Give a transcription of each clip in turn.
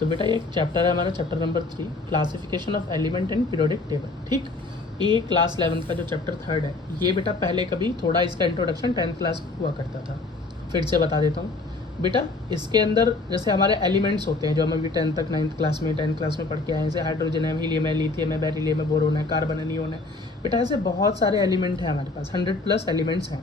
तो बेटा ये एक चैप्टर है हमारा, chapter number 3, classification of element and periodic table. ठीक, ये क्लास 11th का जो चैप्टर 3 है, ये बेटा पहले कभी थोड़ा इसका इंट्रोडक्शन 10th क्लास में हुआ करता था। फिर से बता देता हूँ बेटा, इसके अंदर जैसे हमारे एलिमेंट्स होते हैं जो हम अभी 10th तक 9th क्लास में 10th क्लास में पढ़ के आए हैं, जैसे हाइड्रोजन है, हीलियम है, लिथियम है, बेरिलियम है, बोरोन है, कार्बन है, नियोन है। बेटा ऐसे बहुत सारे एलिमेंट हैं हमारे पास, 100+ एलिमेंट्स हैं।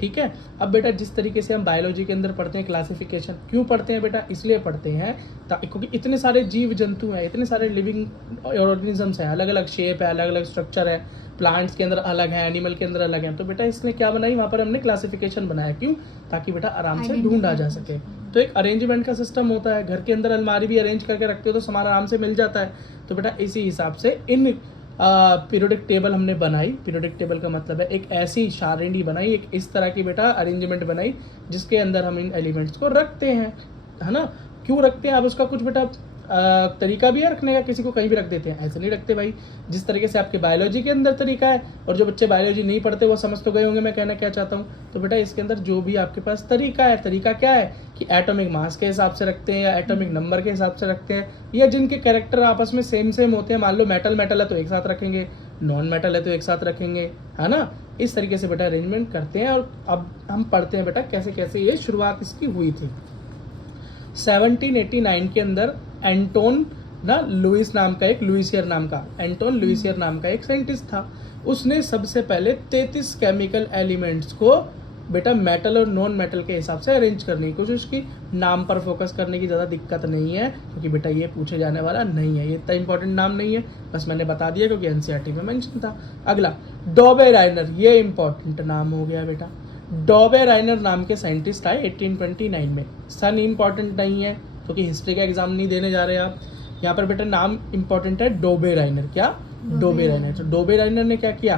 ठीक है, अब बेटा जिस तरीके से हम बायोलॉजी के अंदर पढ़ते हैं क्लासिफिकेशन, क्यों पढ़ते हैं बेटा? इसलिए पढ़ते हैं क्योंकि इतने सारे जीव जंतु हैं, इतने सारे लिविंग ऑर्गेनिजम्स हैं, अलग अलग शेप है, अलग अलग स्ट्रक्चर है, प्लांट्स के अंदर अलग है, एनिमल के अंदर अलग है। तो बेटा इसने क्या बनाई, वहाँ पर हमने क्लासिफिकेशन बनाया। क्यों? ताकि बेटा आराम से ढूंढ आ जा सके। तो एक अरेंजमेंट का सिस्टम होता है, घर के अंदर अलमारी भी अरेंज करके रखते हो तो सामान आराम से मिल जाता है। तो बेटा इसी हिसाब से इन पीरियोडिक टेबल हमने बनाई। पीरियोडिक टेबल का मतलब है एक ऐसी सारणी बनाई, एक इस तरह की बेटा अरेंजमेंट बनाई जिसके अंदर हम इन एलिमेंट्स को रखते हैं, है ना। क्यों रखते हैं? अब उसका कुछ बेटा तरीका भी है रखने का, किसी को कहीं भी रख देते हैं, ऐसे नहीं रखते भाई। जिस तरीके से आपके बायोलॉजी के अंदर तरीका है, और जो बच्चे बायोलॉजी नहीं पढ़ते वो समझ तो गए होंगे मैं कहना क्या चाहता हूँ। तो बेटा इसके अंदर जो भी आपके पास तरीका है, तरीका क्या है कि एटॉमिक मास के हिसाब से रखते हैं या एटॉमिक नंबर के हिसाब से रखते हैं, या जिनके कैरेक्टर आपस में सेम सेम होते हैं। मान लो मेटल मेटल है तो एक साथ रखेंगे, नॉन मेटल है तो एक साथ रखेंगे, है ना। इस तरीके से बेटा अरेंजमेंट करते हैं। और अब हम पढ़ते हैं बेटा कैसे कैसे ये शुरुआत इसकी हुई थी। 1789 के अंदर एंटोन लुइसियर नाम का एक साइंटिस्ट था। उसने सबसे पहले 33 केमिकल एलिमेंट्स को बेटा मेटल और नॉन मेटल के हिसाब से अरेंज करने की कोशिश की। नाम पर फोकस करने की ज़्यादा दिक्कत नहीं है क्योंकि बेटा ये पूछे जाने वाला नहीं है, ये इतना इंपॉर्टेंट नाम नहीं है, बस मैंने बता दिया क्योंकि एनसीईआरटी में मेंशन था। अगला डॉबे राइनर, ये इंपॉर्टेंट नाम हो गया बेटा। डॉबे राइनर नाम के साइंटिस्ट आए 1829 में। सन इंपॉर्टेंट नहीं है क्योंकि हिस्ट्री का एग्जाम नहीं देने जा रहे आप। यहाँ पर बेटा नाम इंपॉर्टेंट है डॉबे राइनर। क्या? डॉबे राइनर। तो डॉबे राइनर ने क्या किया?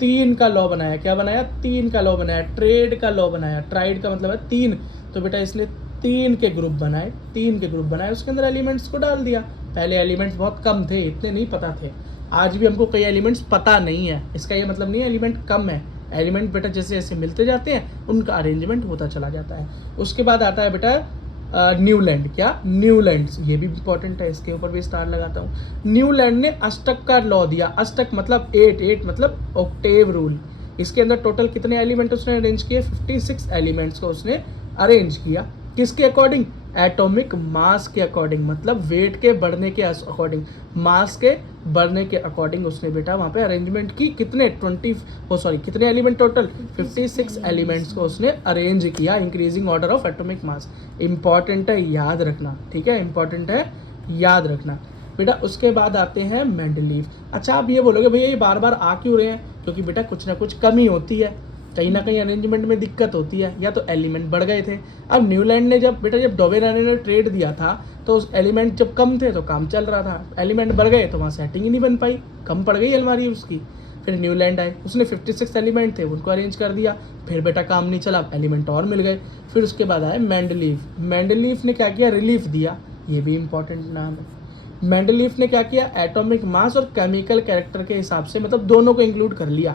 3 का लॉ बनाया। क्या बनाया? 3 का लॉ बनाया। ट्रेड का लॉ बनाया। ट्राइड का मतलब है 3। तो बेटा इसने 3 के ग्रुप बनाए, 3 के ग्रुप बनाए, उसके अंदर एलिमेंट्स को डाल दिया। पहले एलिमेंट्स बहुत कम थे, इतने नहीं पता थे। आज भी हमको कई एलिमेंट्स पता नहीं है, इसका ये मतलब नहीं है एलिमेंट कम है। एलिमेंट बेटा जैसे जैसे मिलते जाते हैं उनका अरेंजमेंट होता चला जाता है। उसके बाद आता है बेटा न्यूलैंड। क्या? न्यूलैंड, ये भी इंपॉर्टेंट है, इसके ऊपर भी स्टार लगाता हूँ। न्यूलैंड ने अष्टक का लॉ दिया। अष्टक मतलब 8 मतलब ऑक्टेव रूल। इसके अंदर टोटल कितने एलिमेंट उसने अरेंज किए? 56 एलिमेंट्स को उसने अरेंज किया। किसके अकॉर्डिंग? एटॉमिक मास के अकॉर्डिंग, मतलब वेट के बढ़ने के अकॉर्डिंग, मास के बढ़ने के अकॉर्डिंग उसने बेटा वहाँ पे अरेंजमेंट की। कितने? कितने एलिमेंट टोटल? 56 एलिमेंट्स को उसने अरेंज किया, increasing order of atomic mass. Important है, याद रखना, ठीक है, इंपॉर्टेंट है, याद रखना बेटा। उसके बाद आते हैं मेंडलीव। अच्छा, आप ये बोलोगे भैया ये बार बार आ क्यों रहे हैं? क्योंकि बेटा कुछ ना कुछ कमी होती है, कहीं ना कहीं अरेंजमेंट में दिक्कत होती है, या तो एलिमेंट बढ़ गए थे। अब न्यूलैंड ने जब डॉबे राइनर ने ट्रेड दिया था तो उस एलिमेंट जब कम थे तो काम चल रहा था, एलिमेंट बढ़ गए तो वहाँ सेटिंग ही नहीं बन पाई, कम पड़ गई अलमारी उसकी। फिर न्यूलैंड आए, उसने 56 एलिमेंट थे उनको अरेंज कर दिया, फिर बेटा काम नहीं चला, एलिमेंट और मिल गए। फिर उसके बाद आए मेंडलीव। मेंडलीव ने क्या किया? रिलीफ दिया, ये भी इंपॉर्टेंट नाम है। मेंडलीव ने क्या किया? एटॉमिक मास और केमिकल कैरेक्टर के हिसाब से, मतलब दोनों को इंक्लूड कर लिया,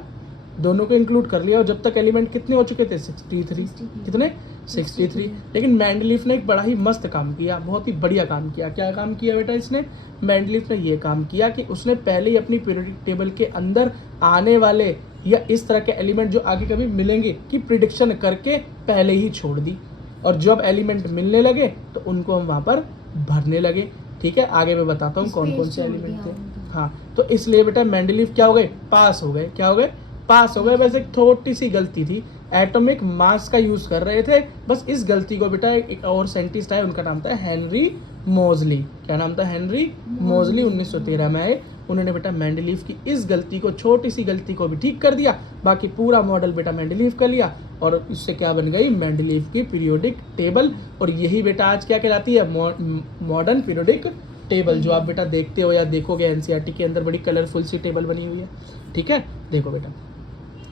और जब तक एलिमेंट कितने हो चुके थे? 63। कितने? 63। लेकिन मेंडलीव ने एक बड़ा ही मस्त काम किया, बहुत ही बढ़िया काम किया। क्या काम किया बेटा इसने? मेंडलीव ने ये काम किया कि उसने पहले ही अपनी पीरियोडिक टेबल के अंदर आने वाले या इस तरह के एलिमेंट जो आगे कभी मिलेंगे की प्रिडिक्शन करके पहले ही छोड़ दी, और जब एलिमेंट मिलने लगे तो उनको हम वहाँ पर भरने लगे। ठीक है, आगे मैं बताता हूँ कौन कौन से एलिमेंट थे। हाँ, तो इसलिए बेटा मेंडलीव क्या हो गए? पास हो गए। क्या हो गए? पास हो गए। वैसे एक थोड़ी सी गलती थी, एटॉमिक मास का यूज कर रहे थे, बस इस गलती को बेटा एक और साइंटिस्ट आए, उनका नाम था हेनरी मोजली। क्या नाम था? हेनरी मोजली। 1913 में आए, उन्होंने बेटा मेंडलीव की इस गलती को, छोटी सी गलती को भी ठीक कर दिया। बाकी पूरा मॉडल बेटा मेंडलीव कर लिया, और इससे क्या बन गई? मेंडलीव की पीरियोडिक टेबल। और यही बेटा आज क्या कहलाती है? मॉडर्न पीरियोडिक टेबल, जो आप बेटा देखते हो या देखोगे एनसीईआरटी के अंदर, बड़ी कलरफुल सी टेबल बनी हुई है। ठीक है, देखो बेटा,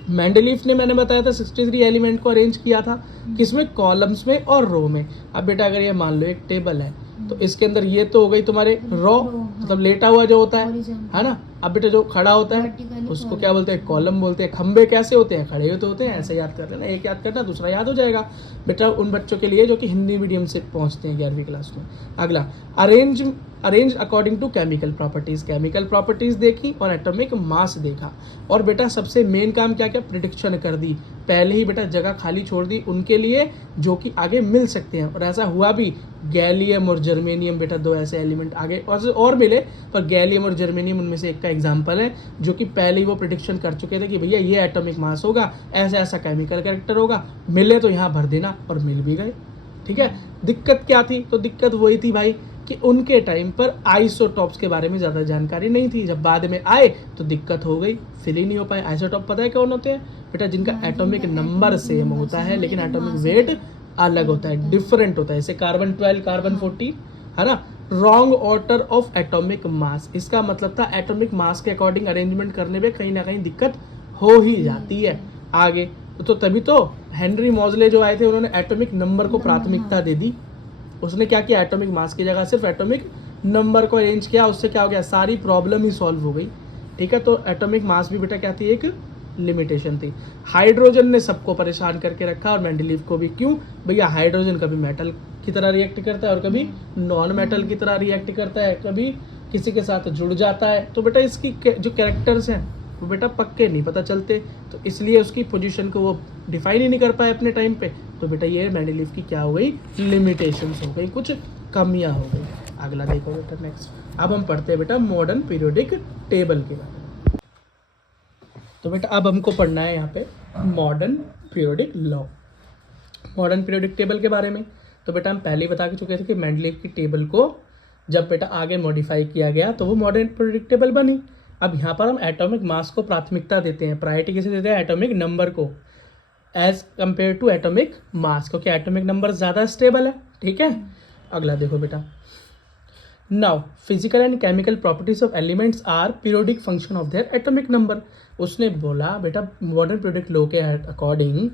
मेंडलीव ने, मैंने बताया था 63 एलिमेंट को अरेंज किया था, किसमें? कॉलम्स में और रो में। अब बेटा अगर ये मान लो एक टेबल है, तो इसके अंदर ये तो हो गई तुम्हारे रॉ, मतलब लेटा हुआ जो होता है ना। अब बेटा जो खड़ा होता है उसको क्या बोलते हैं, कॉलम बोलते हैं। खंबे कैसे होते हैं, खड़े होते होते हैं। ऐसे याद कर लेना, एक याद करना दूसरा याद हो जाएगा बेटा उन बच्चों के लिए जो कि हिंदी मीडियम से पहुंचते हैं 11वीं क्लास में। अगला, arrange according to chemical properties. Chemical properties देखी और एटॉमिक मास देखा, और बेटा सबसे मेन काम क्या क्या, प्रिडिक्शन कर दी। पहले ही बेटा जगह खाली छोड़ दी उनके लिए जो कि आगे मिल सकते हैं, और ऐसा हुआ भी। गैलियम और जर्मेनियम बेटा दो ऐसे एलिमेंट आगे और मिले, पर गैलियम और जर्मेनियम उनमें से एक का एग्जाम्पल है, जो कि पहले ही वो प्रिडिक्शन कर चुके थे कि भैया ये एटॉमिक मास होगा, ऐसा ऐसा केमिकल कैरेक्टर होगा, मिले तो यहाँ भर देना, और मिल भी गए। ठीक है। दिक्कत क्या थी, तो दिक्कत वही थी भाई कि उनके टाइम पर आइसोटॉप्स के बारे में ज़्यादा जानकारी नहीं थी। जब बाद में आए तो दिक्कत हो गई, फिल ही नहीं हो पाए। आइसोटॉप पता है कौन होते हैं बेटा, जिनका एटॉमिक नंबर सेम होता है लेकिन एटॉमिक वेट अलग होता है, डिफरेंट होता है। जैसे कार्बन 12, कार्बन 14, है ना। Wrong order of atomic mass, इसका मतलब था एटॉमिक मास के अकॉर्डिंग अरेंजमेंट करने में कहीं ना कहीं दिक्कत हो ही जाती है आगे। तो तभी तो हेनरी मॉजले जो आए थे उन्होंने एटॉमिक नंबर को प्राथमिकता दे दी। उसने क्या किया, एटॉमिक मास की जगह सिर्फ एटॉमिक नंबर को अरेंज किया। उससे क्या हो गया, सारी प्रॉब्लम ही सॉल्व हो गई। ठीक है। तो एटॉमिक मास भी बेटा क्या थी, एक लिमिटेशन थी। हाइड्रोजन ने सबको परेशान करके रखा, और मेंडलीव को भी। क्यों भैया, हाइड्रोजन कभी मेटल की तरह रिएक्ट करता है और कभी नॉन मेटल की तरह रिएक्ट करता है, कभी किसी के साथ जुड़ जाता है। तो बेटा इसकी जो कैरेक्टर्स हैं वो बेटा पक्के नहीं पता चलते, तो इसलिए उसकी पोजीशन को वो डिफाइन ही नहीं कर पाए अपने टाइम पे। तो बेटा ये मेंडलीव की क्या हो गई, लिमिटेशंस हो गई, कुछ कमियां हो गई। अगला देखो बेटा नेक्स्ट। अब हम पढ़ते हैं बेटा मॉडर्न पीरियोडिक टेबल के बारे में। तो बेटा अब हमको पढ़ना है यहाँ पे modern periodic law, modern periodic table के बारे में। तो बेटा हम पहले ही बता के चुके थे कि मेंडलीव की टेबल को जब बेटा आगे मॉडिफाई किया गया तो वो मॉडर्न पीरियोडिक टेबल बनी। अब यहाँ पर हम एटॉमिक मास को प्राथमिकता देते हैं, प्रायोरिटी किसे देते हैं, एटॉमिक नंबर को as compare to atomic mass, क्योंकि एटॉमिक नंबर ज़्यादा स्टेबल है। ठीक है। अगला देखो बेटा, now physical and chemical properties of elements are periodic function of their atomic number. उसने बोला बेटा मॉडर्न पीरियोडिक लॉ के अकॉर्डिंग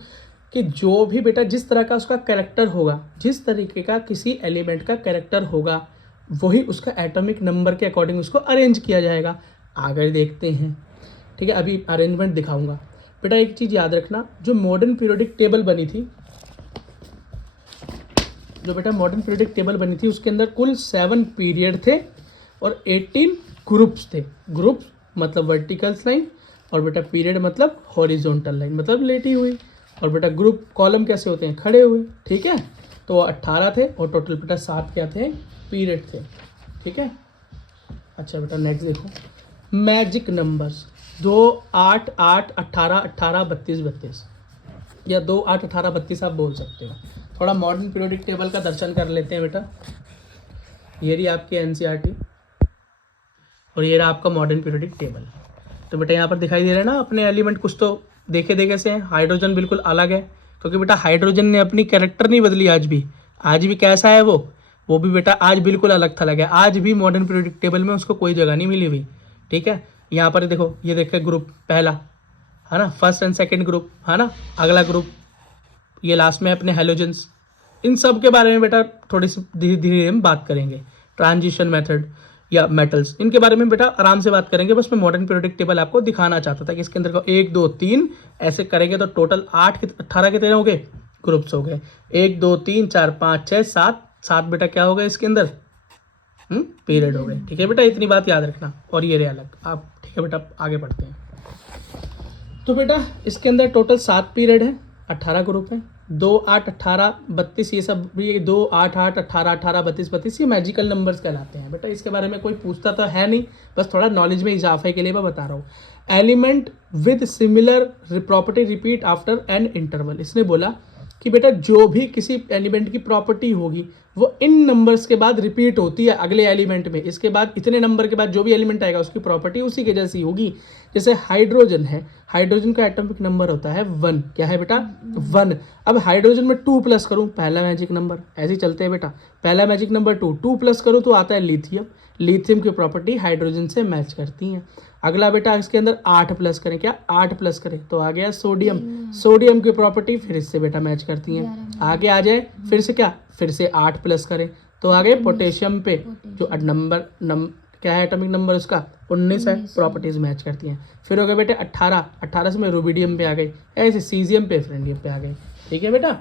कि जो भी बेटा जिस तरह का उसका कैरेक्टर होगा, जिस तरीके का किसी एलिमेंट का कैरेक्टर होगा, वही उसका एटॉमिक नंबर के अकॉर्डिंग उसको अरेंज किया जाएगा। आगे देखते हैं। ठीक है, अभी अरेंजमेंट दिखाऊंगा। बेटा एक चीज़ याद रखना, जो मॉडर्न पीरियोडिक टेबल बनी थी, जो बेटा मॉडर्न पीरियोडिक टेबल बनी थी उसके अंदर कुल 7 पीरियड थे और 18 ग्रुप्स थे। ग्रुप मतलब वर्टिकल लाइन, और बेटा पीरियड मतलब हॉरिजॉन्टल लाइन, मतलब लेटी हुई। और बेटा ग्रुप कॉलम कैसे होते हैं, खड़े हुए। ठीक है। तो 18 थे और टोटल बेटा 7 क्या थे, पीरियड थे। ठीक है। अच्छा बेटा नेक्स्ट देखो, मैजिक नंबर्स 2, 8, 8, 18, 18, 32, 32 या 2, 8, 18, 32 आप बोल सकते हो। थोड़ा मॉडर्न पीरियोडिक टेबल का दर्शन कर लेते हैं बेटा। ये रही आपकी एनसीईआरटी और ये रहा आपका मॉडर्न पीरियोडिक टेबल। तो बेटा यहाँ पर दिखाई दे रहा है ना अपने एलिमेंट कुछ तो देखे से हैं। हाइड्रोजन बिल्कुल अलग है, क्योंकि बेटा हाइड्रोजन ने अपनी कैरेक्टर नहीं बदली। आज भी कैसा है वो भी बेटा आज बिल्कुल अलग थलग है। आज भी मॉडर्न पीरियोडिक टेबल में उसको कोई जगह नहीं मिली हुई। ठीक है। यहाँ पर देखो, ये देखो ग्रुप पहला है ना, फर्स्ट एंड सेकंड ग्रुप है ना। अगला ग्रुप ये लास्ट में अपने हेलोजेंस। इन सब के बारे में बेटा थोड़ी सी धीरे धीरे हम बात करेंगे। ट्रांजिशन मेथड या मेटल्स, इनके बारे में बेटा आराम से बात करेंगे। बस मैं मॉडर्न पीरियोडिक टेबल आपको दिखाना चाहता था कि इसके अंदर 1, 2, 3 ऐसे करेंगे तो टोटल 18 कितने हो गए, ग्रुप्स हो गए। 1, 2, 3, 4, 5, 6, 7 बेटा क्या हो गए इसके अंदर, पीरियड हो गए। ठीक है बेटा, इतनी बात याद रखना। और ये रहे अलग आप। ठीक है बेटा, आगे बढ़ते हैं। तो बेटा इसके अंदर टोटल 7 पीरियड है, 18 ग्रुप है। 2, 8, 18, 32 ये सब, ये 2, 8, 8, 18, 18, 32, 32 ये मैजिकल नंबर्स कहलाते हैं। बेटा इसके बारे में कोई पूछता तो है नहीं, बस थोड़ा नॉलेज में इजाफे के लिए मैं बता रहा हूँ। Element with similar property repeat after an interval. इसने बोला कि बेटा जो भी किसी एलिमेंट की प्रॉपर्टी होगी वो इन नंबर्स के बाद रिपीट होती है अगले एलिमेंट में। इसके बाद इतने नंबर के बाद जो भी एलिमेंट आएगा उसकी प्रॉपर्टी उसी के जैसी होगी। जैसे हाइड्रोजन है, हाइड्रोजन का एटॉमिक नंबर होता है 1। क्या है बेटा, 1। अब हाइड्रोजन में 2 प्लस करूं, पहला मैजिक नंबर। ऐसे ही चलते हैं बेटा, पहला मैजिक नंबर 2 प्लस करूं तो आता है लिथियम। लिथियम की प्रॉपर्टी हाइड्रोजन से मैच करती हैं। अगला बेटा इसके अंदर 8 प्लस करें, क्या 8 प्लस करें तो आ गया सोडियम। की प्रॉपर्टी फिर इससे बेटा मैच करती हैं। आगे आ जाए फिर से क्या, फिर से 8 प्लस करें तो आ गए पोटेशियम पे जो क्या है एटॉमिक नंबर उसका 19 है, प्रॉपर्टीज मैच करती हैं। फिर हो गए बेटे 18 से मैं रुबिडियम पे आ गई, ऐसे सीजियम पे फ्रेंडियम पे आ गई। ठीक है बेटा,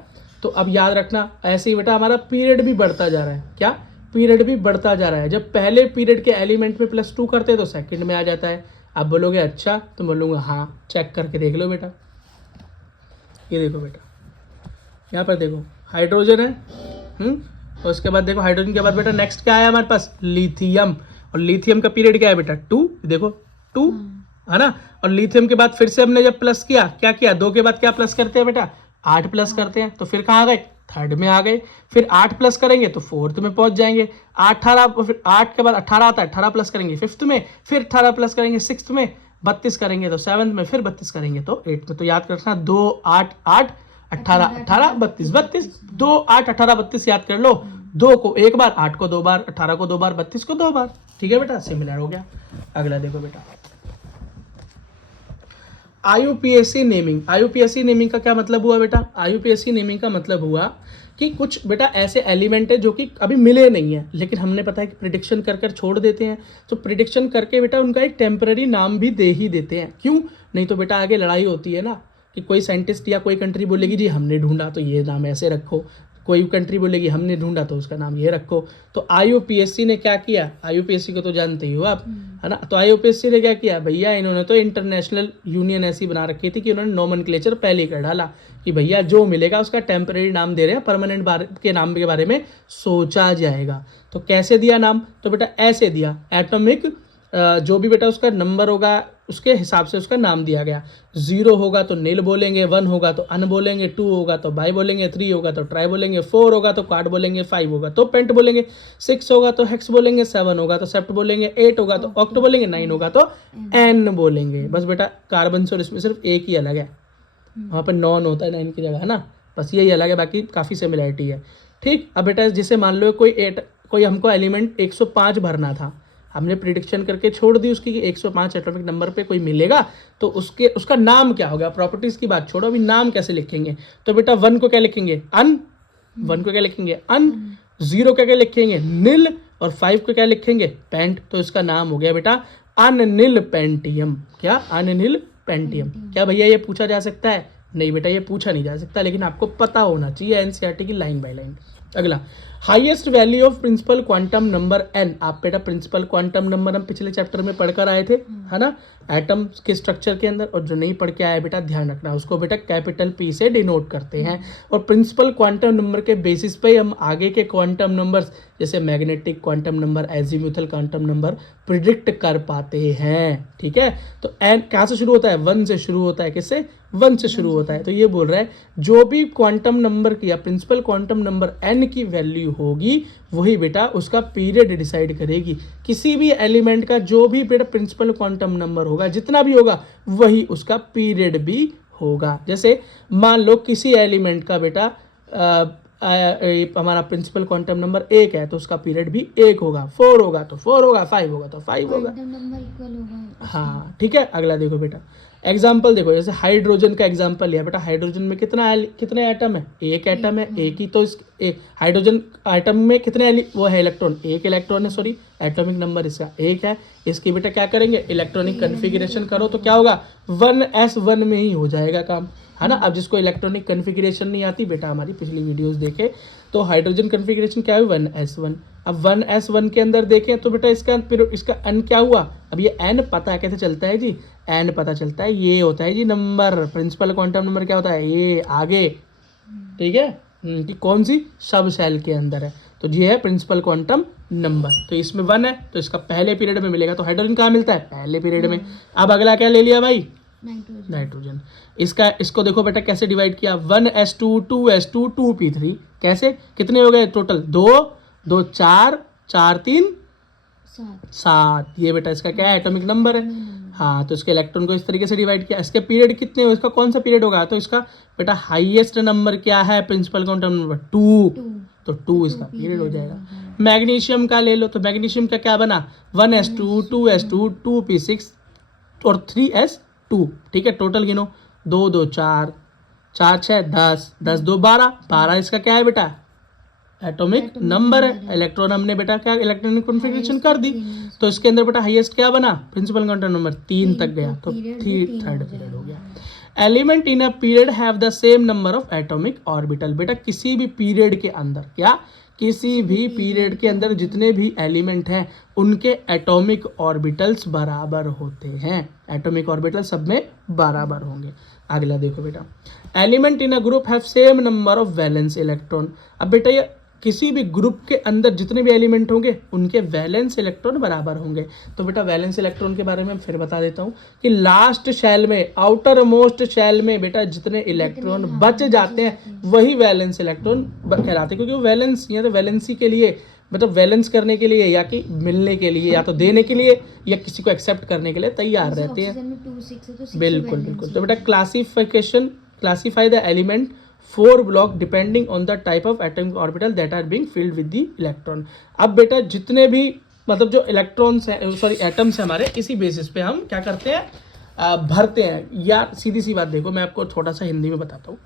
तो अब याद रखना ऐसे ही बेटा हमारा पीरियड भी बढ़ता जा रहा है। क्या पीरियड भी बढ़ता जा रहा है। जब पहले पीरियड के एलिमेंट में +2 करते हैं तो सेकंड में आ जाता है। आप बोलोगे अच्छा, तो बोलूँगा हाँ, चेक करके देख लो बेटा। ये देखो बेटा, यहाँ पर देखो हाइड्रोजन है, और उसके बाद देखो हाइड्रोजन के बाद बेटा नेक्स्ट क्या है हमारे पास, लिथियम। और लिथियम का पीरियड क्या है बेटा 2, देखो 2 है ना। और लिथियम के बाद फिर से हमने जब प्लस किया, क्या किया, 2 के बाद क्या प्लस करते हैं बेटा, 8 प्लस करते हैं। तो फिर कहाँ आ गए, थर्ड में आ गए। फिर 8 प्लस करेंगे तो फोर्थ में पहुंच जाएंगे। 18, फिर 8 के बाद 18 आता है, 18 प्लस करेंगे फिफ्थ में, फिर 18 प्लस करेंगे सिक्स्थ में, 32 करेंगे तो सेवन्थ में, फिर 32 करेंगे तो 8th में। तो याद रखना 2 8 8 18 18 32 32, 2 8 18 32 याद कर लो। 2 को एक बार, 8 को 2 बार, 18 को 2 बार, 32 को 2 बार। ठीक है बेटा, सिमिलर हो गया। अगला देखो बेटा, आईयूपीएसी नेमिंग। आईयूपीएसी नेमिंग का क्या मतलब हुआ बेटा, आईयूपीएसी नेमिंग का मतलब हुआ कि कुछ बेटा ऐसे एलिमेंट है जो कि अभी मिले नहीं है, लेकिन हमने पता है कि प्रिडिक्शन कर कर छोड़ देते हैं। तो प्रिडिक्शन करके बेटा उनका एक टेम्पररी नाम भी दे ही देते हैं। क्यों, नहीं तो बेटा आगे लड़ाई होती है ना, कि कोई साइंटिस्ट या कोई कंट्री बोलेगी जी हमने ढूंढा तो ये नाम ऐसे रखो, कोई कंट्री बोलेगी हमने ढूंढा तो उसका नाम ये रखो। तो आईयूपीएससी ने क्या किया, आईयूपीएससी को तो जानते ही हो आप, है ना। तो आईयूपीएससी ने क्या किया भैया, इन्होंने तो इंटरनेशनल यूनियन ऐसी बना रखी थी कि उन्होंने नोमेनक्लेचर पहले ही कर डाला कि भैया जो मिलेगा उसका टेम्परेरी नाम दे रहे हैं, परमानेंट के नाम के बारे में सोचा जाएगा। तो कैसे दिया नाम, तो बेटा ऐसे दिया, एटॉमिक जो भी बेटा उसका नंबर होगा उसके हिसाब से उसका नाम दिया गया। 0 होगा तो नील बोलेंगे, 1 होगा तो अन बोलेंगे, 2 होगा तो बाई बोलेंगे, 3 होगा तो ट्राई बोलेंगे, 4 होगा तो क्वाड बोलेंगे, 5 होगा तो पेंट बोलेंगे, 6 होगा तो हेक्स बोलेंगे, 7 होगा तो सेप्ट बोलेंगे, 8 होगा तो ऑक्ट बोलेंगे, 9 होगा तो एन बोलेंगे। बस बेटा कार्बन से और इसमें सिर्फ एक ही अलग है, वहाँ पर नॉन होता है 9 की जगह, है ना। बस यही अलग है, बाकी काफ़ी सिमिलरिटी है। ठीक, अब बेटा जैसे मान लो कोई हमको एलिमेंट 105 भरना था, हमने प्रिडिक्शन करके छोड़ दी उसकी कि 105 एटॉमिक नंबर पे कोई मिलेगा, तो उसका नाम क्या होगा। प्रॉपर्टीज की बात छोड़ो, अभी नाम कैसे लिखेंगे। तो बेटा 1 को क्या लिखेंगे, अन, 1 को क्या लिखेंगे अन, 0 को क्या लिखेंगे नील, और 5 को क्या लिखेंगे पेंट। तो इसका नाम हो गया बेटा अननील पेंटियम। क्या, अननील पेंटियम। क्या भैया ये पूछा जा सकता है, नहीं बेटा ये पूछा नहीं जा सकता, लेकिन आपको पता होना चाहिए एनसीईआरटी की लाइन बाय लाइन। अगला, highest value of principal quantum number N. आप बेटा प्रिंसिपल क्वांटम नंबर हम पिछले चैप्टर में पढ़कर आए थे, है ना, एटम के स्ट्रक्चर के अंदर। और जो नहीं पढ़ के आया बेटा ध्यान रखना, उसको बेटा कैपिटल पी से डिनोट करते हैं। और प्रिंसिपल क्वांटम नंबर के बेसिस पे हम आगे के क्वांटम नंबर्स जैसे magnetic quantum number, azimuthal quantum number predict कर पाते हैं। ठीक है, तो एन कहाँ से शुरू होता है, 1 से शुरू होता है। किससे, 1 से शुरू होता है। तो ये बोल रहा है जो भी क्वांटम नंबर की या प्रिंसिपल क्वांटम नंबर एन की वैल्यू होगी वही बेटा उसका पीरियड डिसाइड करेगी। किसी भी एलिमेंट का जो भी बेटा प्रिंसिपल क्वांटम नंबर होगा, जितना भी होगा, वही उसका पीरियड भी होगा। जैसे मान लो किसी एलिमेंट का बेटा हमारा प्रिंसिपल क्वांटम नंबर 1 है, तो उसका पीरियड भी 1 होगा, 4 होगा तो 4 होगा, 5 होगा तो 5 होगा। हाँ ठीक है। अगला देखो बेटा, एग्जाम्पल देखो, जैसे हाइड्रोजन का एग्जाम्पल लिया बेटा। हाइड्रोजन में कितने एटम है, एक एटम है, एक ही। तो इस हाइड्रोजन एटम में कितने वो है इलेक्ट्रॉन, एक इलेक्ट्रॉन है, सॉरी एटॉमिक नंबर इसका 1 है। इसकी बेटा क्या करेंगे, इलेक्ट्रॉनिक कन्फिग्रेशन करो तो क्या होगा, 1s1 में ही हो जाएगा काम, है ना। अब जिसको इलेक्ट्रॉनिक कन्फिग्रेशन नहीं आती बेटा हमारी पिछली वीडियोस देखे, तो हाइड्रोजन कन्फिग्रेशन क्या है 1s1। अब 1s1 के अंदर देखें तो बेटा इसका फिर इसका n क्या हुआ। अब ये n पता है कैसे चलता है जी, n पता चलता है, ये होता है जी नंबर, प्रिंसिपल क्वांटम नंबर क्या होता है, ये आगे, ठीक है, कि कौन सी सब सेल के अंदर है। तो ये है प्रिंसिपल क्वांटम नंबर। तो इसमें 1 है तो इसका पहले पीरियड में मिलेगा। तो हाइड्रोजन कहाँ मिलता है, पहले पीरियड में। अब अगला क्या ले लिया भाई, नाइट्रोजन। इसको देखो बेटा कैसे डिवाइड किया, 1s2 2s2 2p3। कैसे, कितने हो गए टोटल, 2 2 4 4 3 7। ये बेटा इसका क्या है, एटॉमिक नंबर है। हाँ, तो इसके इलेक्ट्रॉन को इस तरीके से डिवाइड किया। इसके पीरियड कितने हो, इसका कौन सा पीरियड होगा, तो इसका बेटा हाईएस्ट नंबर क्या है, प्रिंसिपल क्वांटम नंबर 2, तो 2 इसका पीरियड हो जाएगा। मैग्नीशियम का ले लो, तो मैग्नीशियम का क्या बना, 1s2 2s2 2p6 और 3s2। ठीक है, टोटल गिनो, 2 2 4 4 6 10 10 2 12 12 इसका क्या है बेटा एटॉमिक नंबर है, इलेक्ट्रॉन हमने बेटा क्या इलेक्ट्रॉनिक कॉन्फ़िगरेशन कर दी, तो इसके अंदर बेटा हाईएस्ट क्या बना, प्रिंसिपल काउंटर नंबर 3 तक गया, तो 3 पीरियड हो गया। Element in a period have the same number of atomic orbital, बेटा किसी भी पीरियड के अंदर क्या, किसी भी पीरियड के अंदर जितने भी एलिमेंट हैं उनके एटॉमिक ऑर्बिटल्स बराबर होते हैं, एटॉमिक ऑर्बिटल सब में बराबर होंगे। अगला देखो बेटा, element in a group have same number of valence electron, अब बेटा ये किसी भी ग्रुप के अंदर जितने भी एलिमेंट होंगे उनके वैलेंस इलेक्ट्रॉन बराबर होंगे। तो बेटा वैलेंस इलेक्ट्रॉन के बारे में फिर बता देता हूँ कि लास्ट शेल में, आउटर मोस्ट शेल में बेटा जितने इलेक्ट्रॉन बच जाते हैं वही वैलेंस इलेक्ट्रॉन कहलाते हैं, क्योंकि वो वैलेंस या तो वैलेंसी के लिए मतलब वैलेंस करने के लिए या कि मिलने के लिए या तो देने के लिए या किसी को एक्सेप्ट करने के लिए तैयार रहते हैं। बिल्कुल बिल्कुल। तो बेटा classify the element 4 block depending on the type of atomic orbital that are being filled with the electron. अब बेटा जितने भी मतलब जो इलेक्ट्रॉन्स हैं, सॉरी एटम्स हैं हमारे, इसी बेसिस पे हम क्या करते हैं, भरते हैं। या सीधी सी बात देखो, मैं आपको थोड़ा सा हिंदी में बताता हूँ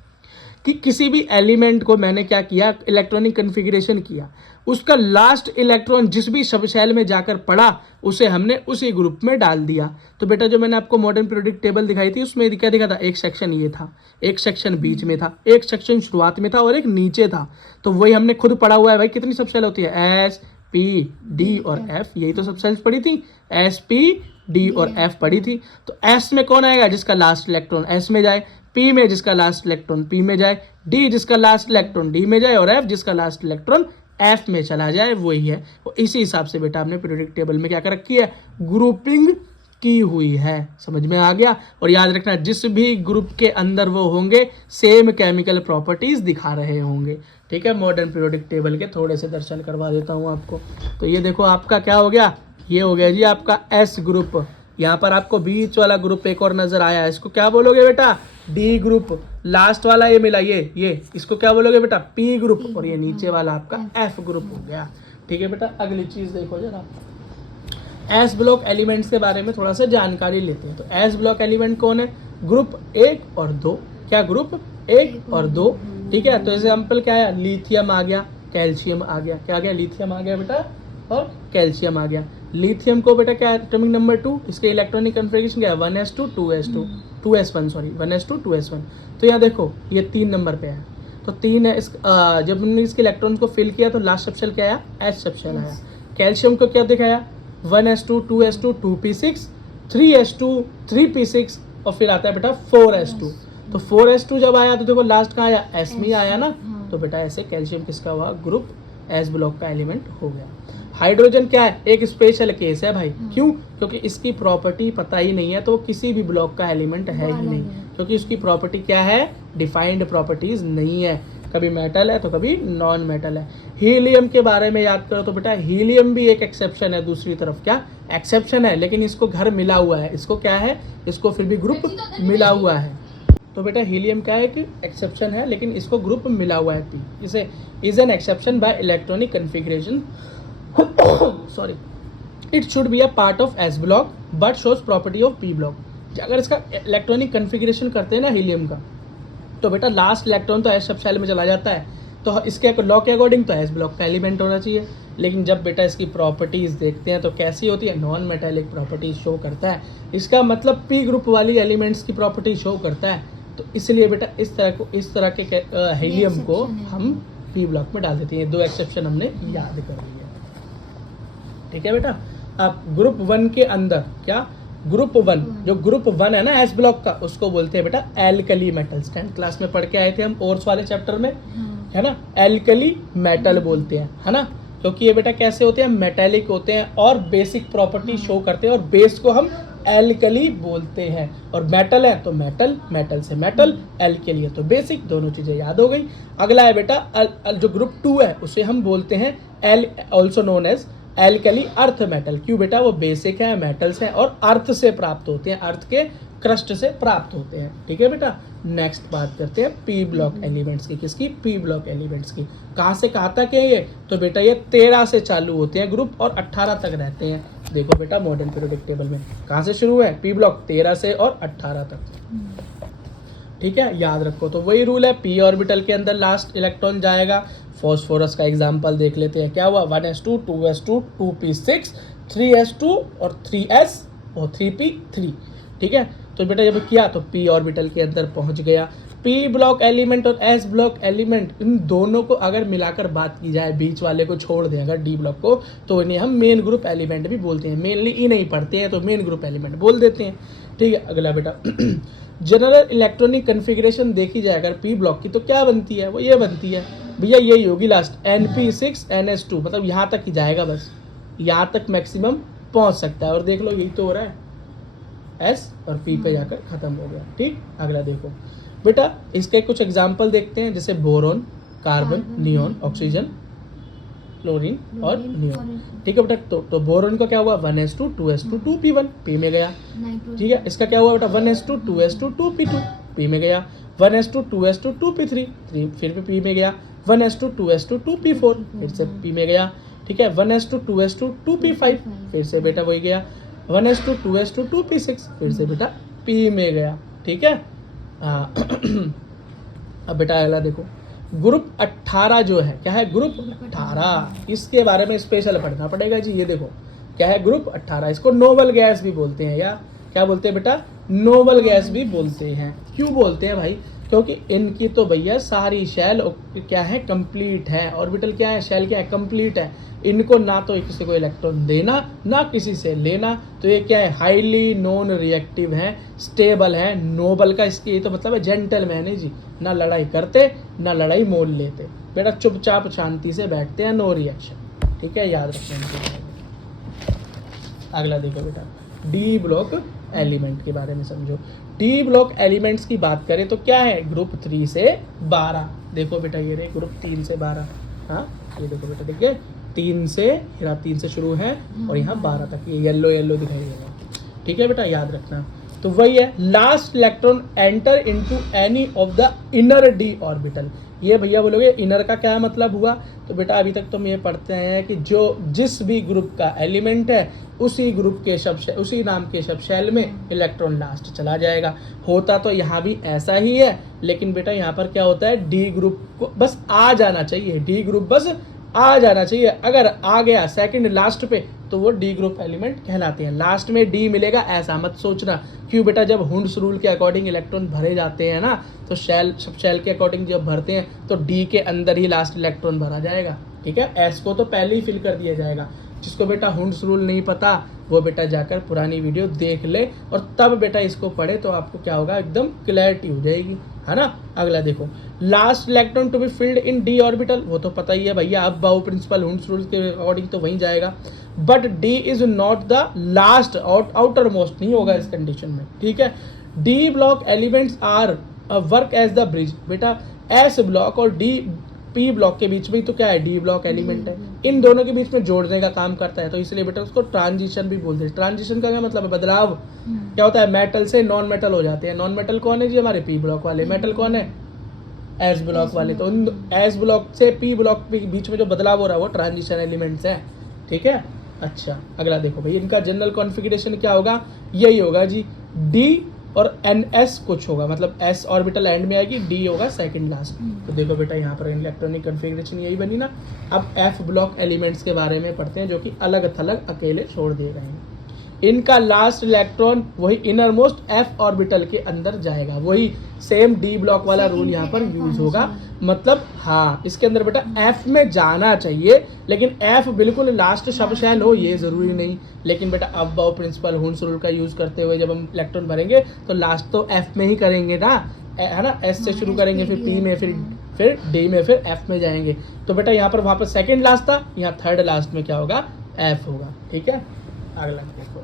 कि किसी भी एलिमेंट को मैंने क्या किया, इलेक्ट्रॉनिक कन्फिग्रेशन किया, उसका लास्ट इलेक्ट्रॉन जिस भी सब शेल में जाकर पड़ा उसे हमने उसी ग्रुप में डाल दिया। तो बेटा जो मैंने आपको मॉडर्न पीरियोडिक टेबल दिखाई थी उसमें क्या दिखा था, एक सेक्शन ये था, एक सेक्शन बीच में था, एक सेक्शन शुरुआत में था और एक नीचे था। तो वही हमने खुद पढ़ा हुआ है भाई, कितनी सब शेल होती है, एस पी डी और एफ, यही तो सब शेल्स पड़ी थी, एस पी डी और एफ पड़ी थी। तो एस में कौन आएगा, जिसका लास्ट इलेक्ट्रॉन एस में जाए, पी में जिसका लास्ट इलेक्ट्रॉन पी में जाए, डी जिसका लास्ट इलेक्ट्रॉन डी में जाए और एफ जिसका लास्ट इलेक्ट्रॉन एफ में चला जाए, वही है। तो इसी हिसाब से बेटा हमने पीरियोडिक टेबल में क्या कर रखी है, ग्रुपिंग की हुई है। समझ में आ गया। और याद रखना जिस भी ग्रुप के अंदर वो होंगे सेम केमिकल प्रॉपर्टीज दिखा रहे होंगे। ठीक है, मॉडर्न पीरियोडिक टेबल के थोड़े से दर्शन करवा देता हूँ आपको। तो ये देखो आपका क्या हो गया, ये हो गया जी आपका एस ग्रुप। यहाँ पर आपको बीच वाला ग्रुप एक और नजर आया, इसको क्या बोलोगे बेटा, डी ग्रुप। लास्ट वाला ये मिला, ये इसको क्या बोलोगे बेटा, पी ग्रुप। और ये नीचे वाला आपका एफ ग्रुप हो गया। ठीक है बेटा, अगली चीज देखो जरा, एस ब्लॉक एलिमेंट्स के बारे में थोड़ा सा जानकारी लेते हैं। तो एस ब्लॉक एलिमेंट कौन है, ग्रुप 1 और 2। क्या, ग्रुप 1 और 2। ठीक है, तो एग्जाम्पल क्या है, लिथियम आ गया, कैल्शियम आ गया। क्या आ गया, लिथियम आ गया बेटा और कैल्शियम आ गया। लिथियम को बेटा क्या है, एटॉमिक नंबर 2, इसके इलेक्ट्रॉनिक कन्फिगरेशन क्या है, 1s2 2s2 2s1 sorry 1s2 2s1। तो यहाँ देखो ये 3 नंबर पे है, तो 3 है। जब हमने इसके इलेक्ट्रॉन को फिल किया तो लास्ट सबशेल क्या आया, एस सबशेल आया। कैल्शियम को क्या दिखाया, 1s2 2s2 2p6 3s2 3p6 और फिर आता है बेटा 4s2। तो 4s2 जब आया तो देखो लास्ट कहाँ आया, एस में आया ना। तो बेटा ऐसे कैल्शियम किसका हुआ, ग्रुप एस ब्लॉक का एलिमेंट हो गया। हाइड्रोजन क्या है, एक स्पेशल केस है भाई। क्यों, क्योंकि इसकी प्रॉपर्टी पता ही नहीं है तो किसी भी ब्लॉक का एलिमेंट है ही नहीं, क्योंकि उसकी प्रॉपर्टी क्या है, डिफाइंड प्रॉपर्टीज नहीं है, कभी मेटल है तो कभी नॉन मेटल है। हीलियम के बारे में याद करो तो बेटा हीलियम भी एक एक्सेप्शन है, दूसरी तरफ क्या एक्सेप्शन है, लेकिन इसको घर मिला हुआ है, इसको क्या है, इसको फिर भी ग्रुप मिला हुआ है। तो बेटा हीलियम क्या है कि एक्सेप्शन है लेकिन इसको ग्रुप मिला हुआ है, इसे is an exception bye electronic configuration sorry it should be a part of S block but shows property of P block. अगर इसका इलेक्ट्रॉनिक कन्फिग्रेशन करते हैं ना हीलियम का, तो बेटा लास्ट इलेक्ट्रॉन तो एस सब शेल में चला जाता है, तो इसके लॉ के अकॉर्डिंग तो एस ब्लॉक का एलिमेंट होना चाहिए। लेकिन जब बेटा इसकी प्रॉपर्टीज देखते हैं तो कैसी होती है, नॉन मेटालिक प्रॉपर्टीज शो करता है, इसका मतलब पी ग्रुप वाली एलिमेंट्स की प्रॉपर्टी शो करता है। तो इसलिए बेटा इस तरह के हीलियम को हम पी ब्लॉक में डाल देते हैं। 2 एक्सेप्शन हमने याद कर लिए। ठीक है बेटा, अब ग्रुप 1 के अंदर क्या, ग्रुप 1 जो ग्रुप 1 है ना एस ब्लॉक का, उसको बोलते हैं बेटा एल्कली मेटल्स। 10th क्लास में पढ़ के आए थे हम ओर्स वाले चैप्टर में, है ना, एल्कली मेटल बोलते हैं, है ना, क्योंकि ये बेटा कैसे होते हैं, मेटेलिक होते हैं और बेसिक प्रॉपर्टी शो करते हैं, और बेस को हम एल्कली बोलते हैं, और मेटल है तो मेटल, मेटल से मेटल, एल्कली है तो बेसिक। दोनों चीजें याद हो गई। अगला है बेटा जो ग्रुप 2 है उसे हम बोलते हैं also known as alkali earth metal. क्यों बेटा, वो बेसिक है, मेटल्स हैं और अर्थ से प्राप्त होते हैं, अर्थ के क्रस्ट से प्राप्त होते हैं। ठीक है बेटा, नेक्स्ट बात करते हैं पी ब्लॉक एलिमेंट्स की। किसकी, पी ब्लॉक एलिमेंट्स की। कहाँ से कहाँ तक है ये, तो बेटा ये 13 से चालू होते हैं ग्रुप और 18 तक रहते हैं। देखो बेटा मॉडर्न पीरियोडिक टेबल में कहाँ से शुरू है, पी ब्लॉक 13 से और 18 तक। ठीक है, याद रखो। तो वही रूल है, p ऑर्बिटल के अंदर लास्ट इलेक्ट्रॉन जाएगा। फॉस्फोरस का एग्जांपल देख लेते हैं, क्या हुआ, 1s2 2s2 2p6 3s2 और 3s और 3p3। ठीक है, तो बेटा जब किया तो p ऑर्बिटल के अंदर पहुंच गया। p ब्लॉक एलिमेंट और s ब्लॉक एलिमेंट, इन दोनों को अगर मिलाकर बात की जाए, बीच वाले को छोड़ दें अगर d ब्लॉक को, तो इन्हें हम मेन ग्रुप एलिमेंट भी बोलते हैं। मेनली ई नहीं पढ़ते हैं तो मेन ग्रुप एलिमेंट बोल देते हैं। ठीक है, अगला बेटा जनरल इलेक्ट्रॉनिक कन्फिग्रेशन देखी जाए अगर p ब्लॉक की, तो क्या बनती है, वो ये बनती है भैया, यही होगी लास्ट, Np6 NS2, मतलब यहाँ तक ही जाएगा, बस यहाँ तक मैक्सिमम पहुँच सकता है। और देख लो यही तो हो रहा है, S और P पे जाकर खत्म हो गया। ठीक, अगला देखो बेटा, इसके कुछ एग्जाम्पल देखते हैं, जैसे boron, carbon, neon, oxygen, chlorine और नियोन। ठीक है बेटा, तो बोरोन का क्या हुआ, 1s2 2s2 2p1, p में गया। ठीक है, इसका क्या हुआ बेटा, 1s2 2s2 2p2, p में गया। 1s2 2s2 2p3, फिर भी p में गया। 1s2 2s2 2p4, फिर से p में गया। ठीक है, 1s2 2s2 2p5, फिर से बेटा वही गया। 1s2 2s2 2p6, फिर से बेटा p में गया। ठीक है, अब बेटा अगला देखो, ग्रुप 18 जो है, क्या है, ग्रुप 18, इसके बारे में स्पेशल पढ़ना पड़ेगा जी। ये देखो क्या है, ग्रुप 18, इसको नोबल गैस भी बोलते हैं, या क्या बोलते हैं बेटा, नोबल गैस भी बोलते हैं। क्यों बोलते हैं भाई, क्योंकि इनकी तो भैया सारी शेल क्या है, कंप्लीट है। ऑर्बिटल क्या है, शेल क्या है, कंप्लीट है। इनको ना तो किसी को इलेक्ट्रॉन देना ना किसी से लेना, तो ये क्या है, हाईली नॉन रिएक्टिव है, स्टेबल है। नोबल का इसके तो मतलब है जेंटलमैन है जी, ना लड़ाई करते ना लड़ाई मोल लेते, बेटा चुपचाप शांति से बैठते हैं, नो रिएक्शन। ठीक है, याद रखना। अगला देखो बेटा, डी ब्लॉक एलिमेंट के बारे में समझो। डी ब्लॉक एलिमेंट्स की बात करें तो क्या है, ग्रुप 3 से 12। देखो बेटा ये रहे ग्रुप 3 से 12। हाँ, ये देखो बेटा, देखिए 3 से शुरू है और यहाँ 12 तक, ये येलो येलो दिखाई देगा। ठीक है बेटा, याद रखना। तो वही है, last electron enter into any of the inner D orbital. ये भैया बोलोगे इनर का क्या मतलब हुआ, तो बेटा अभी तक तुम ये पढ़ते हैं कि जो जिस भी ग्रुप का एलिमेंट है उसी ग्रुप के उसी नाम के सब शेल में इलेक्ट्रॉन लास्ट चला जाएगा। होता तो यहाँ भी ऐसा ही है, लेकिन बेटा यहाँ पर क्या होता है, डी ग्रुप को बस आ जाना चाहिए, डी ग्रुप बस आ जाना चाहिए। अगर आ गया सेकंड लास्ट पे तो वो डी ग्रुप एलिमेंट कहलाते हैं। लास्ट में डी मिलेगा ऐसा मत सोचना, क्यों बेटा, जब हुंड्स रूल के अकॉर्डिंग इलेक्ट्रॉन भरे जाते हैं ना, तो सब शेल के अकॉर्डिंग जब भरते हैं तो डी के अंदर ही लास्ट इलेक्ट्रॉन भरा जाएगा। ठीक है, एस को तो पहले ही फिल कर दिया जाएगा। जिसको बेटा हुंड्स रूल नहीं पता वो बेटा जाकर पुरानी वीडियो देख ले और तब बेटा इसको पढ़े, तो आपको क्या होगा, एकदम क्लैरिटी हो जाएगी, है ना। अगला देखो, last electron to be filled in d orbital, वो तो पता ही है भैया, अब बाउ प्रिंसिपल हुंड्स रूल के अकॉर्डिंग तो वहीं जाएगा। But d is not the last, outermost नहीं होगा इस कंडीशन में। ठीक है, d block elements are work as the bridge. बेटा एस ब्लॉक और डी पी ब्लॉक के बीच में तो क्या है, डी ब्लॉक एलिमेंट है, इन दोनों के बीच में जोड़ने का काम करता है, तो इसलिए बेटा उसको ट्रांजिशन भी बोलते हैं। ट्रांजिशन का क्या मतलब है, बदलाव। क्या होता है, मेटल से नॉन मेटल हो जाते हैं। नॉन मेटल कौन है जी, हमारे पी ब्लॉक वाले। मेटल कौन है, एस ब्लॉक वाले। तो उन एस ब्लॉक से पी ब्लॉक के बीच में जो बदलाव हो रहा है वो ट्रांजिशन एलिमेंट्स है। ठीक है, अच्छा अगला देखो भाई, इनका जनरल कॉन्फ़िगरेशन क्या होगा, यही होगा जी, डी और एन एस कुछ होगा, मतलब एस ऑर्बिटल एंड में आएगी, डी होगा सेकंड लास्ट। तो देखो बेटा यहाँ पर इलेक्ट्रॉनिक कॉन्फ़िगरेशन यही बनी ना। अब एफ ब्लॉक एलिमेंट्स के बारे में पढ़ते हैं, जो कि अलग थलग अकेले छोड़ दिए गए हैं। इनका लास्ट इलेक्ट्रॉन वही इनर मोस्ट एफ ऑर्बिटल के अंदर जाएगा, वही सेम डी ब्लॉक वाला रूल यहाँ पर यूज होगा। मतलब हाँ, इसके अंदर बेटा एफ में जाना चाहिए, लेकिन एफ बिल्कुल लास्ट सब शेल हो ये जरूरी नहीं। लेकिन बेटा अब बाउ प्रिंसिपल हुंड्स रूल का यूज करते हुए जब हम इलेक्ट्रॉन भरेंगे तो लास्ट तो एफ में ही करेंगे ना, है ना। एस से शुरू करेंगे, फिर पी में, फिर डी में, फिर एफ में जाएंगे। तो बेटा यहाँ पर वहाँ पर सेकेंड लास्ट था, यहाँ थर्ड लास्ट में क्या होगा, एफ होगा। ठीक है, अगला देखो।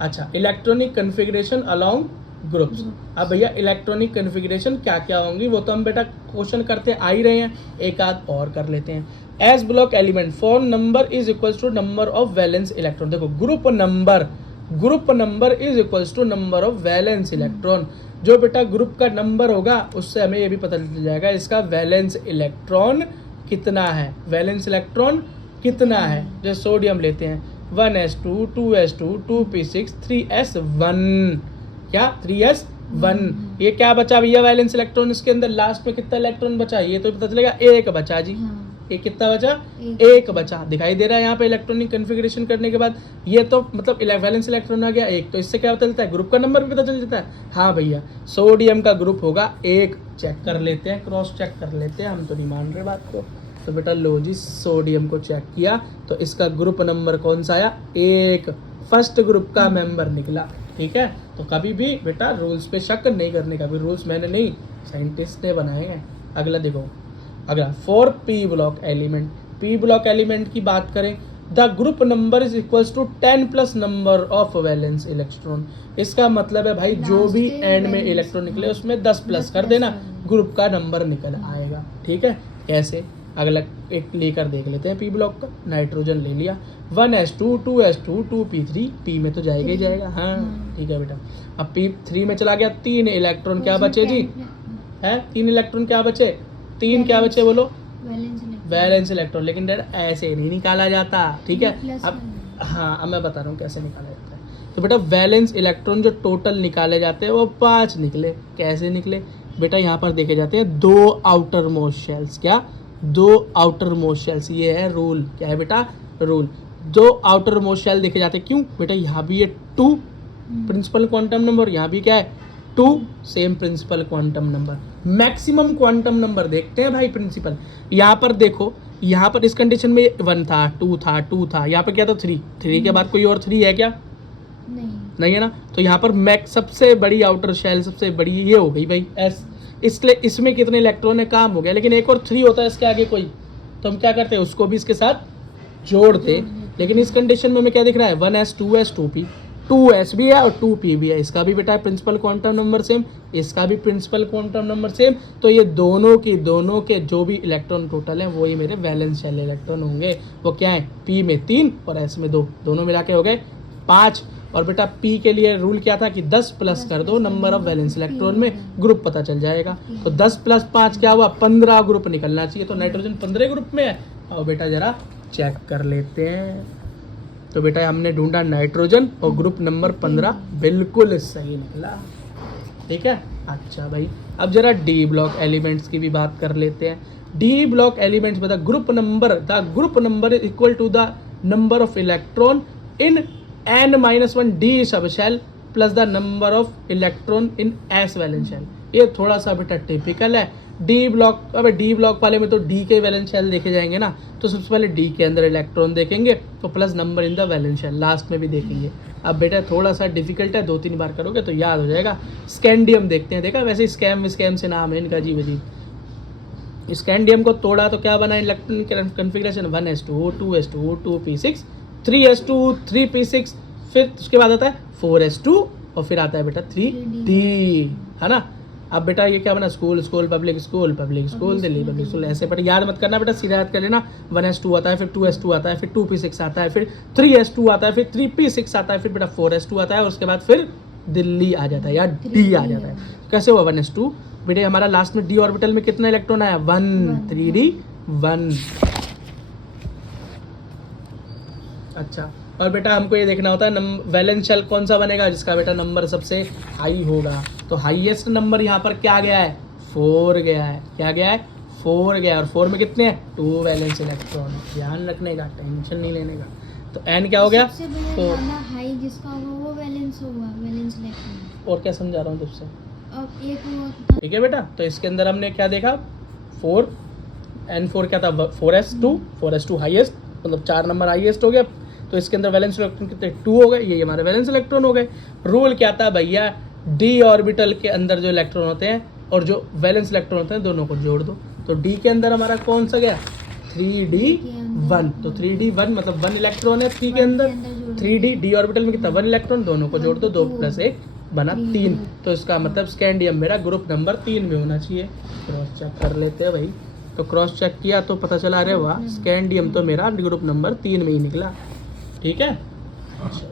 अच्छा, इलेक्ट्रॉनिक कॉन्फ़िगरेशन अलोंग ग्रुप्स। अब भैया इलेक्ट्रॉनिक कॉन्फ़िगरेशन क्या क्या होंगी वो तो हम बेटा क्वेश्चन करते आ ही रहे हैं, एक आध और कर लेते हैं। S block element for number is equals to number of valence electron. देखो group number is equals to number of valence electron. जो बेटा ग्रुप का नंबर होगा उससे हमें ये भी पता चल जाएगा इसका वैलेंस इलेक्ट्रॉन कितना है। वैलेंस इलेक्ट्रॉन कितना है, जैसे सोडियम लेते हैं 1s2 2s2 2p6 3s1, क्या 3s1। ये क्या बचा भैया वैलेंस इलेक्ट्रॉन, इसके अंदर लास्ट में कितना इलेक्ट्रॉन बचा, ये तो पता चलेगा एक बचा जी। ये कितना बचा, एक बचा। दिखाई दे रहा है यहाँ पे इलेक्ट्रॉनिक कन्फिग्रेशन करने के बाद, ये तो मतलब वैलेंस इलेक्ट्रॉन आ गया एक, तो इससे क्या पता चलता है, ग्रुप का नंबर भी पता चल जाता है। हाँ भैया, सोडियम का ग्रुप होगा एक, चेक कर लेते हैं, क्रॉस चेक कर लेते हैं, हम तो नहीं मान रहे बात को। तो बेटा लो जी, सोडियम को चेक किया तो इसका ग्रुप नंबर कौन सा आया, एक, फर्स्ट ग्रुप का मेंबर निकला। ठीक है, तो कभी भी बेटा रूल्स पे शक नहीं करने का, भी रूल्स मैंने नहीं, साइंटिस्ट ने बनाए हैं। अगला देखो, अगला for p block element, p block element की बात करें, the group number is equals to 10 plus number of valence electron. इसका मतलब है भाई जो भी एंड में इलेक्ट्रॉन निकले उसमें 10 प्लस कर देना, ग्रुप का नंबर निकल आएगा। ठीक है, कैसे, अगला एक लेकर देख लेते हैं। पी ब्लॉक का नाइट्रोजन ले लिया, 1s2 2s2 2p3, पी में तो जाएगा ही जाएगा। हाँ ठीक है बेटा, अब p3 में चला गया, 3 इलेक्ट्रॉन क्या बचे जी, है 3 इलेक्ट्रॉन क्या बचे, 3 क्या बचे बोलो, वैलेंस इलेक्ट्रॉन। लेकिन डैड ऐसे नहीं निकाला जाता। ठीक है, अब हाँ अब मैं बता रहा हूँ कैसे निकाला जाता है। तो बेटा वैलेंस इलेक्ट्रॉन जो टोटल निकाले जाते हैं वो 5 निकले। कैसे निकले बेटा, यहाँ पर देखे जाते हैं 2 आउटर मोस्ट शेल्स, क्या 2 आउटर मोस्ट शेल्स, ये है रूल। क्या है बेटा, रूल, 2 आउटर मोस्ट शेल देखे जाते हैं। क्यों बेटा, यहाँ भी ये 2 प्रिंसिपल क्वांटम नंबर, यहाँ भी क्या है 2 same principal quantum number. Maximum quantum number देखते हैं भाई प्रिंसिपल। यहाँ पर देखो, यहाँ पर इस कंडीशन में 1 था, 2 था, 2 था, यहाँ पर क्या था 3 के बाद कोई और 3 है क्या, नहीं है ना। तो यहाँ पर मैक्स सबसे बड़ी आउटर शेल सबसे बड़ी ये हो गई भाई एस, इसलिए इसमें कितने इलेक्ट्रॉन है, काम हो गया। लेकिन एक और 3 होता है इसके आगे कोई, तो हम क्या करते हैं उसको भी इसके साथ जोड़ते। लेकिन इस कंडीशन में हमें क्या दिख रहा है, 1s 2s 2p, 2s भी है और 2p भी है। इसका भी बेटा प्रिंसिपल क्वांटम नंबर सेम, इसका भी प्रिंसिपल क्वांटम नंबर सेम। तो ये दोनों के जो भी इलेक्ट्रॉन टोटल है वो ही मेरे वैलेंस शेल इलेक्ट्रॉन होंगे। वो क्या है, p में 3 और s में 2, दोनों मिला के हो गए 5। और बेटा p के लिए रूल क्या था कि 10 प्लस कर दो नंबर ऑफ वैलेंस इलेक्ट्रॉन में, ग्रुप पता चल जाएगा। तो 10 प्लस 5 क्या हुआ, 15 ग्रुप निकलना चाहिए। तो नाइट्रोजन 15 ग्रुप में है। और बेटा जरा चेक कर लेते हैं। तो बेटा हमने ढूंढा नाइट्रोजन और ग्रुप नंबर 15 बिल्कुल सही निकला। ठीक है, अच्छा भाई अब जरा डी ब्लॉक एलिमेंट्स की भी बात कर लेते हैं। डी ब्लॉक एलिमेंट्स बता, group number, the group number is equal to the number of electron in n-1 d sub shell plus the number of electron in s valence shell. ये थोड़ा सा बेटा टिपिकल है डी ब्लॉक। अब d block वाले में तो D के वैलेंस शेल देखे जाएंगे ना, तो सबसे पहले डी के अंदर इलेक्ट्रॉन देखेंगे तो plus number in the valence shell last में भी देखेंगे। अब बेटा थोड़ा सा डिफिकल्ट है, 2-3 बार करोगे तो याद हो जाएगा। स्कैंडियम देखते हैं, देखा वैसे स्कैम से नाम है इनका जी वजी। स्कैंडियम को तोड़ा तो क्या बना, electron configuration 1s2 2s2 2p6 3s2 3p6, फिर उसके बाद आता है 4s2 और फिर आता है बेटा 3d, है ना। अब बेटा ये क्या बना, school public school Delhi public school. ऐसे बेटा याद मत करना बेटा, सीधा याद कर लेना। 1s2 आता है, फिर 2s2 आता है, फिर 2p6 आता है, फिर 3s2 आता है, फिर 3p6 आता है, फिर बेटा 4s2 आता है और उसके बाद फिर दिल्ली आ जाता है या डी आ जाता है। कैसे हुआ 1s2 बेटे, हमारा लास्ट में डी ऑर्बिटल में कितना इलेक्ट्रॉन आया 1, 3d1। अच्छा, और बेटा हमको ये देखना होता है वैलेंस शेल कौन सा बनेगा जिसका बेटा नंबर सबसे हाई होगा। तो हाईएस्ट नंबर यहाँ पर क्या गया है, 4 गया है। क्या गया है, 4 गया है। और 4 में कितने हैं, 2 वैलेंस इलेक्ट्रॉन। ध्यान रखने का, टेंशन नहीं लेने का। तो एन क्या हो गया, तो हाई जिसका होगा वो वैलेंस होगा, वैलेंस इलेक्ट्रॉन। और क्या समझा रहा हूँ तुझसे, अब एक ठीक है बेटा। तो इसके अंदर हमने क्या देखा, 4 N4 क्या था 4s2 हाईएस्ट, मतलब 4 नंबर हाईएस्ट हो गया। तो इसके अंदर वैलेंस इलेक्ट्रॉन कितने 2 हो गए, ये हमारे वैलेंस इलेक्ट्रॉन हो गए। रूल क्या था भैया, डी ऑर्बिटल के अंदर जो इलेक्ट्रॉन होते हैं और जो वैलेंस इलेक्ट्रॉन होते हैं दोनों को जोड़ दो। तो डी के अंदर हमारा कौन सा गया 3d1, तो 3d1 मतलब 1 इलेक्ट्रॉन है 3 के अंदर। 3d डी ऑर्बिटल में कितना 1 इलेक्ट्रॉन, दोनों को जोड़ दो, 2 + 1 बना 3। तो इसका मतलब स्कैंडियम मेरा ग्रुप नंबर 3 में होना चाहिए। क्रॉस चेक कर लेते हैं भाई। तो क्रॉस चेक किया तो पता चला, अरे वाह स्कैंडियम तो मेरा ग्रुप नंबर 3 में ही निकला। ठीक है, अच्छा।